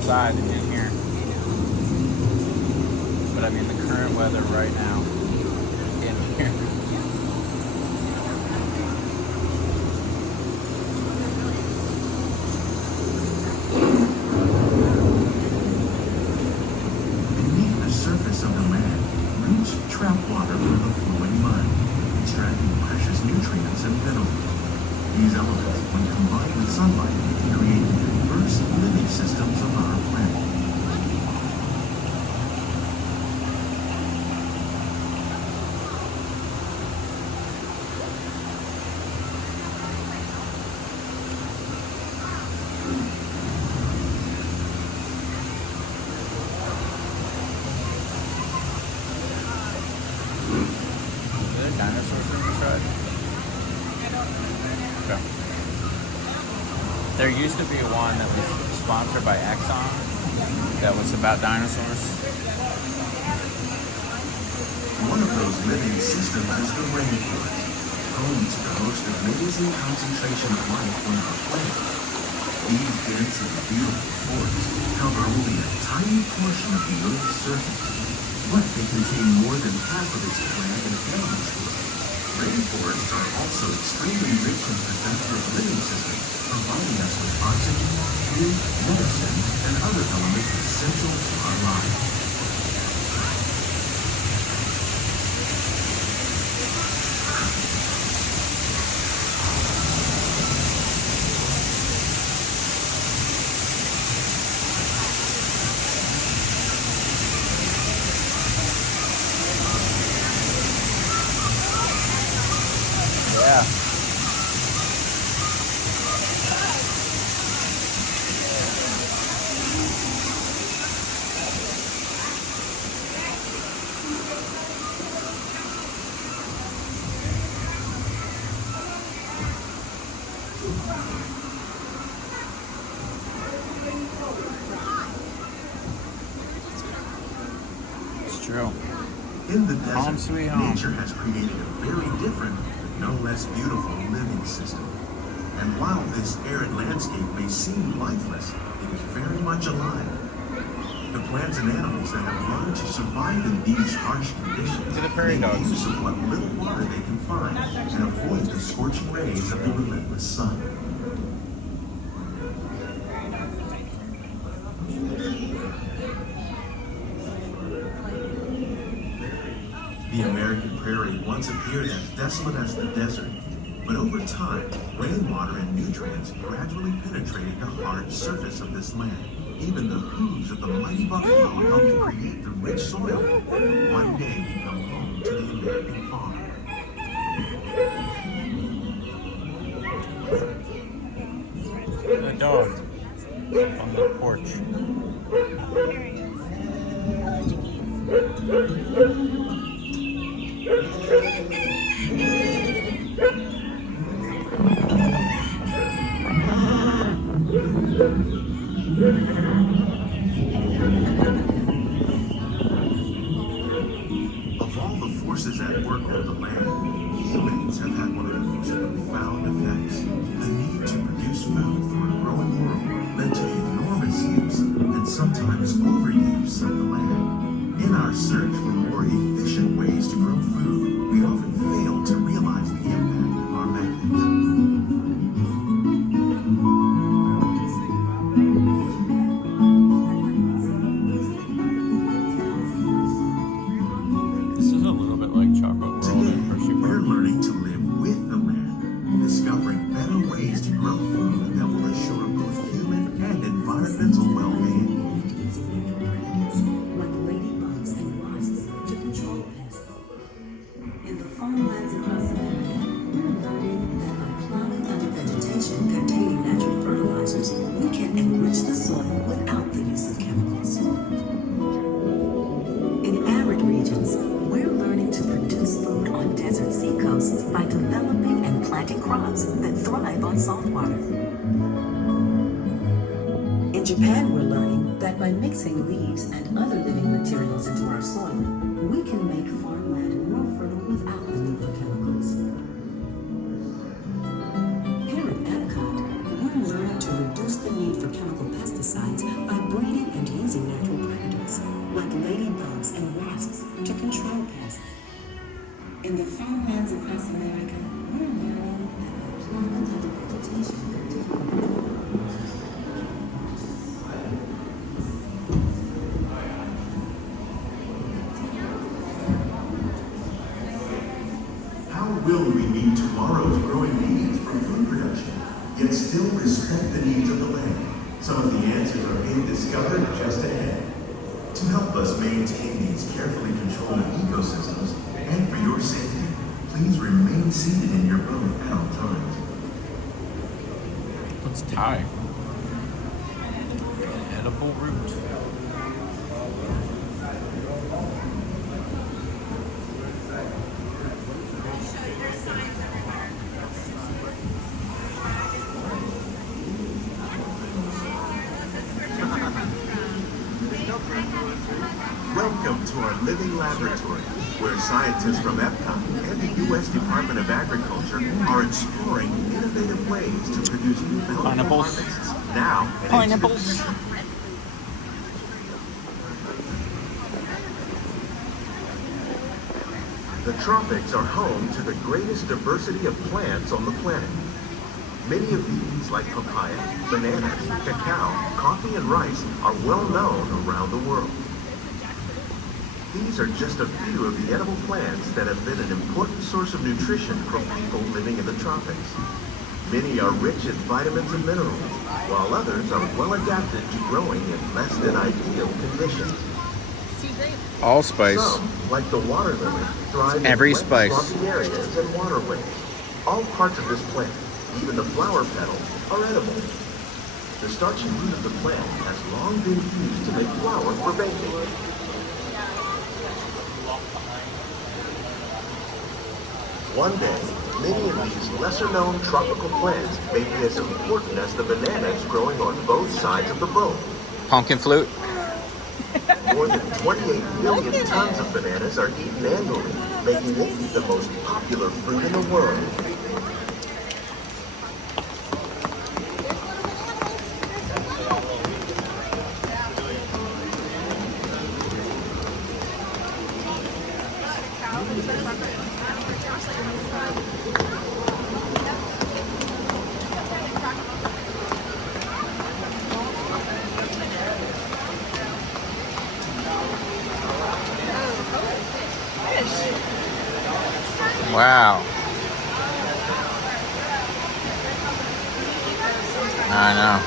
outside and in here. But I mean the current weather right now in here. Beneath the surface of the land, roots trap water from the flowing mud, extracting precious nutrients and minerals. These elements, when combined with sunlight, create the diverse living systems of our planet. Are there dinosaurs in this ride? Okay. There used to be one that was sponsored by Exxon that was about dinosaurs. One of those living systems is the rainforest, home to the most amazing concentration of life on our planet. These dense and beautiful forests cover only a tiny portion of the Earth's surface, but they contain more than half of its plant and animal stories. Rainforests are also extremely rich in productive living systems, providing us with oxygen, food, medicine, and other elements essential to our lives. Yeah. It's true. In the Home desert, sweet home. nature has created a very different, but no less beautiful living system. And while this arid landscape may seem lifeless, it is very much alive. The plants and animals that have learned to survive in these harsh conditions Look at the prairie make dogs. use of what little water they can find and avoid the scorching rays of the relentless sun. The American prairie once appeared as desolate as the desert, but over time, rainwater and nutrients gradually penetrated the hard surface of this land. Even the hooves of the mighty buffalo helped to create the rich soil that would one day become home to the American farm. The dog on the porch. Of all the forces at work on the land, humans have had one of the most profound effects. The need to produce food for a growing world led to the enormous use and sometimes overuse of the land. In our search for more efficient ways to grow food, we often fail to realize the impact of our methods. This is a little bit like Chocolate World Today, and Hershey we're Park. learning to live with the land, discovering better ways to grow food that will assure both human and environmental well-being. Like ladybugs and wasps to control pests. In the farmlands across America, we're learning that by plowing under vegetation containing natural fertilizers, we can enrich the soil without the use of chemicals. In arid regions, we're learning to produce food on desert seacoasts by developing and planting crops that thrive on salt water. In Japan, we're learning that by mixing leaves and other living materials into our soil, we can make farmland more fertile without the need for chemicals. Here at Epcot, we're learning to reduce the need for chemical pesticides by breeding yet still respect the needs of the land. Some of the answers are being discovered just ahead. To help us maintain these carefully controlled ecosystems, and for your safety, please remain seated in your boat at all times. What's Thai? Edible root. Welcome to our living laboratory, where scientists from Epcot and the U.S. Department of Agriculture are exploring innovative ways to produce bountiful Pineapples. harvests now and into the Pineapples. future. The tropics are home to the greatest diversity of plants on the planet. Many of these, like papaya, bananas, cacao, coffee, and rice, are well known around the world. These are just a few of the edible plants that have been an important source of nutrition for people living in the tropics. Many are rich in vitamins and minerals, while others are well adapted to growing in less than ideal conditions. Allspice. Some, like the water lily, thrive Every in wet, spice. swampy areas and waterways. All parts of this plant, even the flower petals, are edible. The starchy root of the plant has long been used to make flour for baking. One day, many of these lesser-known tropical plants may be as important as the bananas growing on both sides of the boat. Pumpkin flute. More than 28 million tons of bananas are eaten annually, making it the most popular fruit in the world. Wow. I know.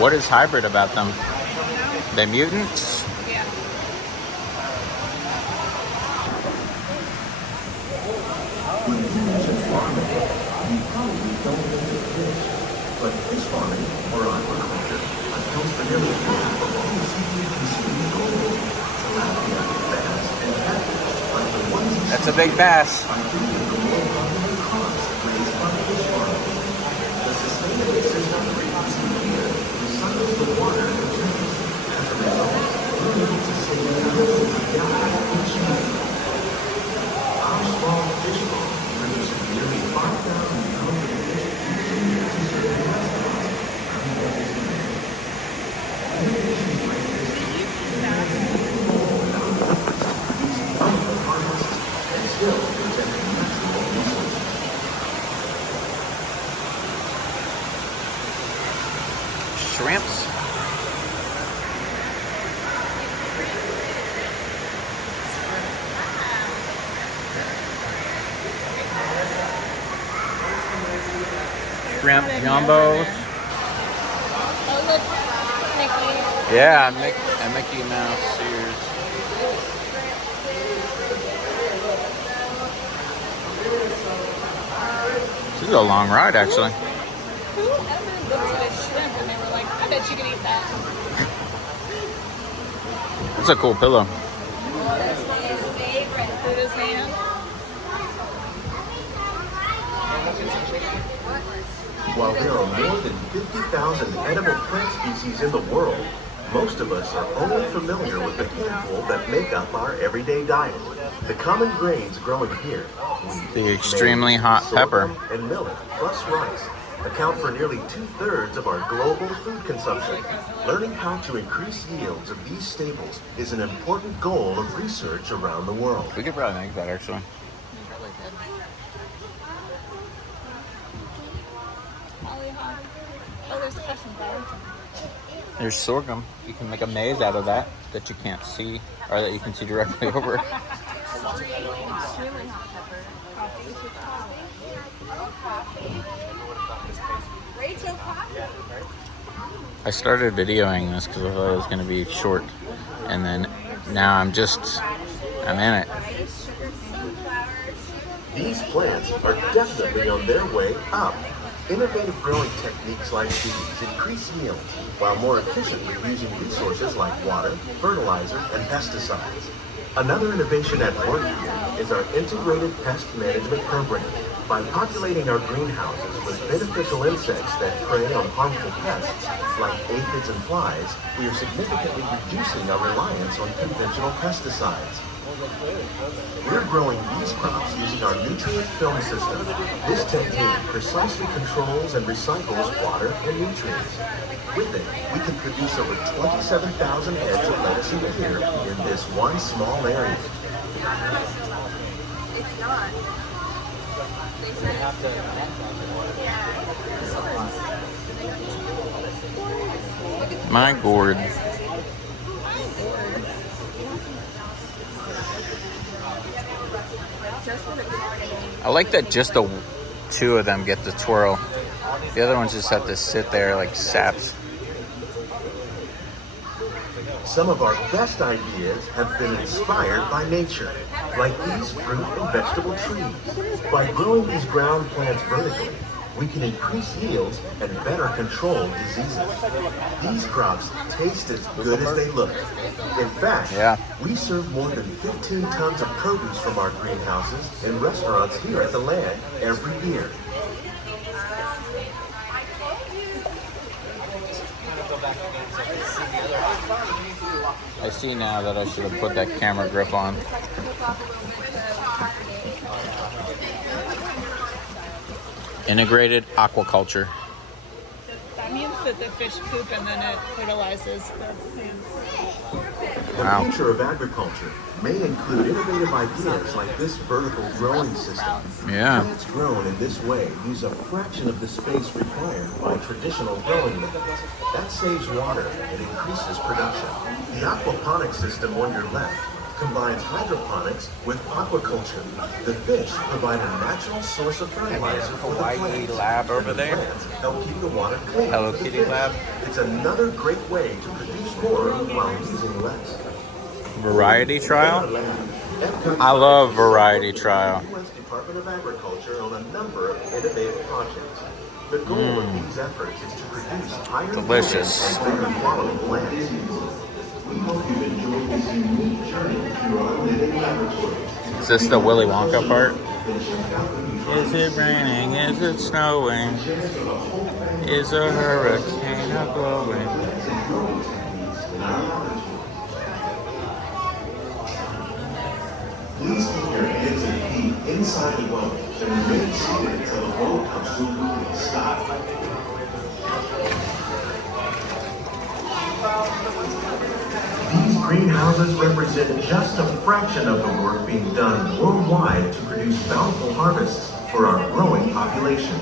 What is hybrid about them? They mutants? When you mention farming, you probably don't think of fish. But fish farming, or aquaculture, accounts for nearly half of all the seafood consumed globally. Tilapia, bass, and catfish, like the ones you That's see a big here, bass. are three of the more popular crops raised by fish farming. The sustainable system raised here recycles the water and temperature. As a result, we're able to save thousands of gallons each year. Our small fish farm produces nearly 5,000 pounds of fish each year to serve in restaurants around the world. Innovations like this without efforts to produce bountiful harvests and still protect natural resources. Shrimps? Shrimp jumbos. Oh, look, Mickey. Yeah, a Mickey Mouse Sears. This is a long ride, actually. Whoever looked at a shrimp and they were like, I bet you could eat that. It's a cool pillow. That's his favorite. Put his hand. While there are more than 50,000 edible plant species in the world, most of us are only familiar with the handful that make up our everyday diet. The common grains growing here, wheat, The extremely maize, hot sorghum, pepper. and millet, plus rice, account for nearly 2/3 of our global food consumption. Learning how to increase yields of these staples is an important goal of research around the world. We could probably make that, actually. Hollyhock. Oh, there's a question there. There's sorghum. You can make a maze out of that you can't see, or that you can see directly over. Extremely hot pepper. Coffee. I started videoing this because I thought it was going to be short, and then now I'm in it. These plants are definitely on their way up. Innovative growing techniques like these increase yields while more efficiently using resources like water, fertilizer, and pesticides. Another innovation at work here is our integrated pest management program. By populating our greenhouses with beneficial insects that prey on harmful pests like aphids and flies, we are significantly reducing our reliance on conventional pesticides. We're growing these crops using our nutrient film system. This technique precisely controls and recycles water and nutrients. With it, we can produce over 27,000 heads of lettuce a year in this one small area. It's not. They said My gourd. I like that just the two of them get to twirl. The other ones just have to sit there like saps. Some of our best ideas have been inspired by nature, like these fruit and vegetable trees. By growing these ground plants vertically, we can increase yields and better control diseases. These crops taste as good as they look. In fact, we serve more than 15 tons of produce from our greenhouses in restaurants here at the land every year. I see now that I should have put that camera grip on. Integrated aquaculture. That means that the fish poop and then it fertilizes the plants. The future of agriculture may include innovative ideas like this vertical growing system. Plants grown in this way use a fraction of the space required by traditional growing methods. That saves water and increases production. The aquaponic system on your left combines hydroponics with aquaculture. The fish provide a natural source of fertilizer for the plants. Lab over there. Plants help keep the water clean. Hello Kitty lab. It's another great way to produce more while using less. Variety trial? I love variety trial. U.S. Department of Agriculture on a number of innovative projects. The goal of these efforts is to produce higher Delicious. and better quality plants. We hope you've enjoyed this unique journey through our living laboratory. Is this the Willy Wonka part? Is it raining? Is it snowing? Is a hurricane a-blowing? Please keep your hands and feet inside the boat and remain seated until the boat comes to a complete stop. These greenhouses represent just a fraction of the work being done worldwide to produce bountiful harvests for our growing population.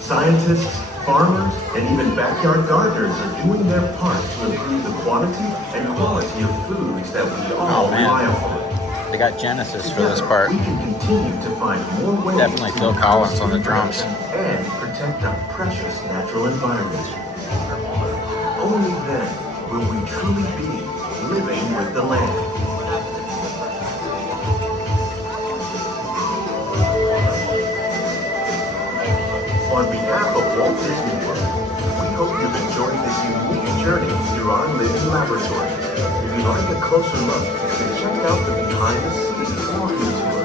Scientists, farmers, and even backyard gardeners are doing their part to improve the quantity and quality of foods that we all rely on. They got Genesis for this part. We can continue to find more ways Definitely Phil Collins on the drums. and protect our precious natural environment. Only then will we truly be living with the land. On behalf of Walt Disney World, we hope you've enjoyed this unique journey through our living laboratory. If you'd like a closer look, then check out the behind the scenes walking tour